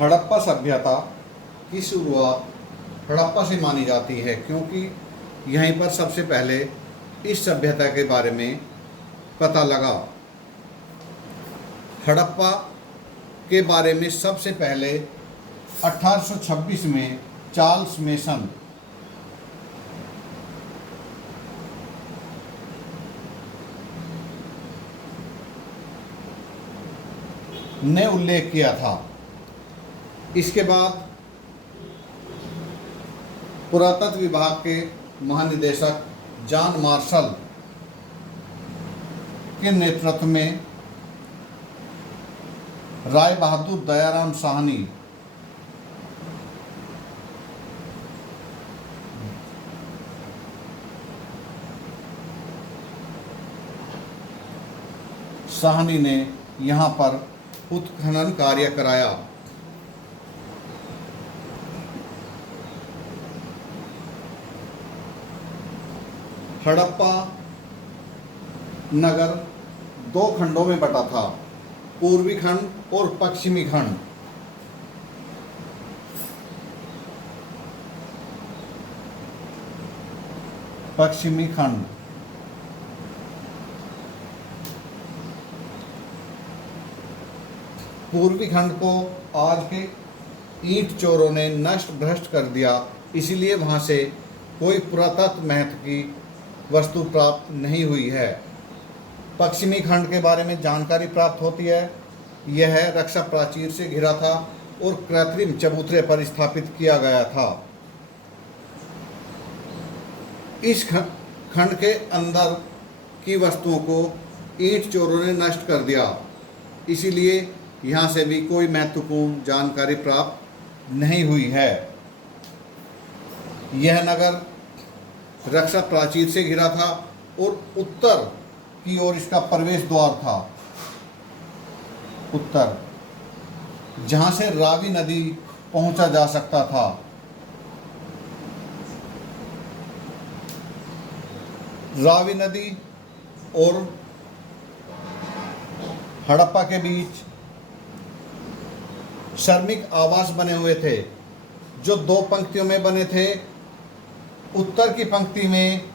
हड़प्पा सभ्यता की शुरुआत हड़प्पा से मानी जाती है, क्योंकि यहीं पर सबसे पहले इस सभ्यता के बारे में पता लगा। हड़प्पा के बारे में सबसे पहले 1826 में चार्ल्स मेसन ने उल्लेख किया था। इसके बाद पुरातत्व विभाग के महानिदेशक जॉन मार्शल के नेतृत्व में राय बहादुर दयाराम साहनी ने यहाँ पर उत्खनन कार्य कराया। हड़प्पा नगर दो खंडों में बटा था, पूर्वी खंड और पश्चिमी खंड। पश्चिमी खंड पूर्वी खंड को आज के ईंट चोरों ने नष्ट भ्रष्ट कर दिया, इसीलिए वहाँ से कोई पुरातत्व महत्व की वस्तु प्राप्त नहीं हुई है। पश्चिमी खंड के बारे में जानकारी प्राप्त होती है। यह रक्षा प्राचीर से घिरा था और कृत्रिम चबूतरे पर स्थापित किया गया था। इस खंड के अंदर की वस्तुओं को ईंट चोरों ने नष्ट कर दिया, इसीलिए यहाँ से भी कोई महत्वपूर्ण जानकारी प्राप्त नहीं हुई है। यह नगर रक्षा प्राचीर से घिरा था और उत्तर की ओर इसका प्रवेश द्वार था। उत्तर, जहाँ से रावी नदी पहुँचा जा सकता था। रावी नदी और हड़प्पा के बीच श्रमिक आवास बने हुए थे, जो दो पंक्तियों में बने थे। उत्तर की पंक्ति में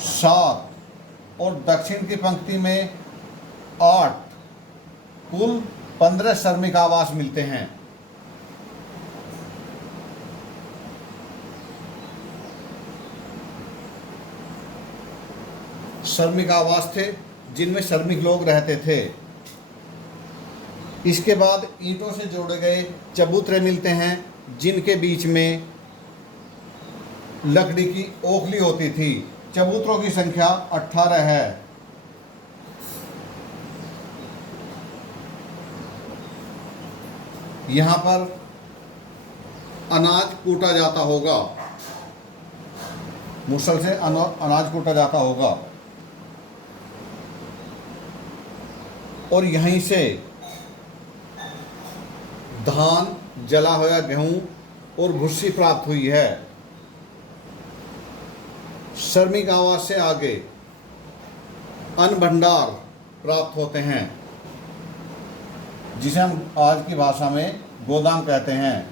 7 और दक्षिण की पंक्ति में 8, कुल 15 श्रमिक आवास मिलते हैं। श्रमिक आवास थे जिनमें श्रमिक लोग रहते थे। इसके बाद ईंटों से जोड़े गए चबूतरे मिलते हैं, जिनके बीच में लकड़ी की ओखली होती थी। चबूतरों की संख्या 18 है। यहाँ पर अनाज कूटा जाता होगा, मुसल से अनाज कूटा जाता होगा और यहीं से धान, जला हुआ गेहूं और भूसी प्राप्त हुई है। श्रमिक आवास से आगे अन्न भंडार प्राप्त होते हैं, जिसे हम आज की भाषा में गोदाम कहते हैं।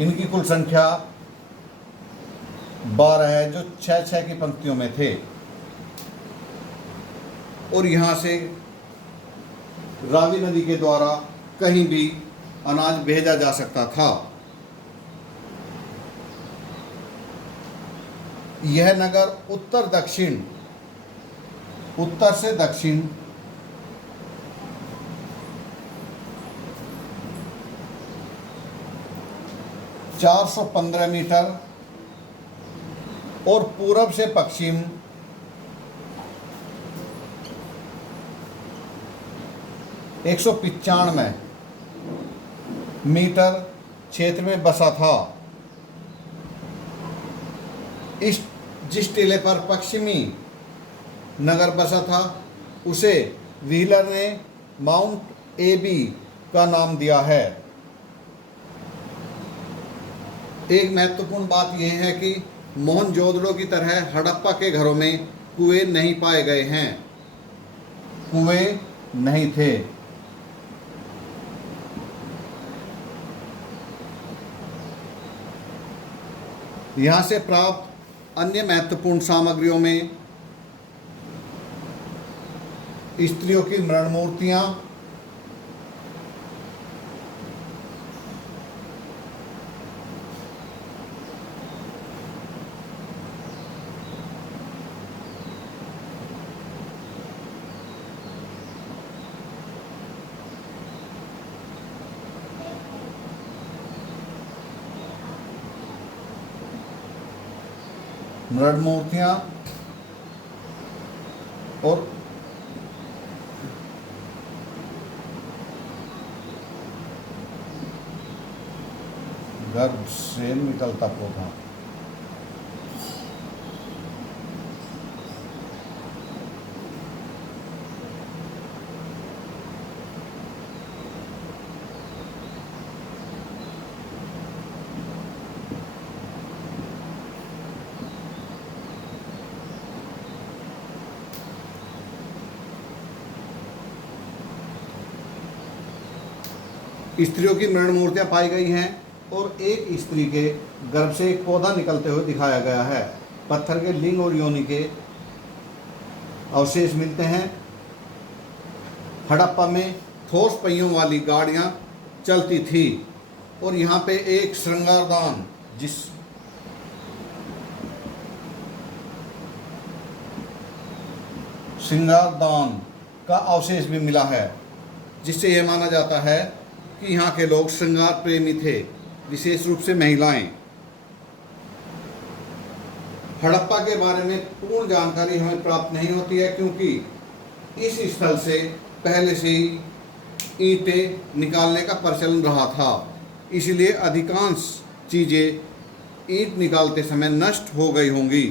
इनकी कुल संख्या 12 है, जो 6-6 की पंक्तियों में थे और यहाँ से रावी नदी के द्वारा कहीं भी अनाज भेजा जा सकता था। यह नगर उत्तर से दक्षिण 415 मीटर और पूरब से पश्चिम 195 मीटर क्षेत्र में बसा था। जिस टीले पर पश्चिमी नगर बसा था, उसे व्हीलर ने माउंट एबी का नाम दिया है। एक महत्वपूर्ण बात यह है कि मोहनजोदड़ो की तरह हड़प्पा के घरों में कुएं नहीं पाए गए हैं। कुएं नहीं थे। यहाँ से प्राप्त अन्य महत्वपूर्ण सामग्रियों में स्त्रियों की मृण मूर्तियाँ, मृण मूर्तियाँ और गर्भ से निकलता पौधा। स्त्रियों की मृण मूर्तियाँ पाई गई हैं और एक स्त्री के गर्भ से एक पौधा निकलते हुए दिखाया गया है। पत्थर के लिंग और योनि के अवशेष मिलते हैं। हड़प्पा में ठोस पहियों वाली गाड़ियाँ चलती थी और यहाँ पे एक श्रृंगारदान श्रृंगारदान का अवशेष भी मिला है, जिससे यह माना जाता है कि यहाँ के लोग श्रृंगार प्रेमी थे, विशेष रूप से महिलाएं। हड़प्पा के बारे में पूर्ण जानकारी हमें प्राप्त नहीं होती है, क्योंकि इस स्थल से पहले से ही ईंटें निकालने का प्रचलन रहा था, इसलिए अधिकांश चीज़ें ईंट निकालते समय नष्ट हो गई होंगी।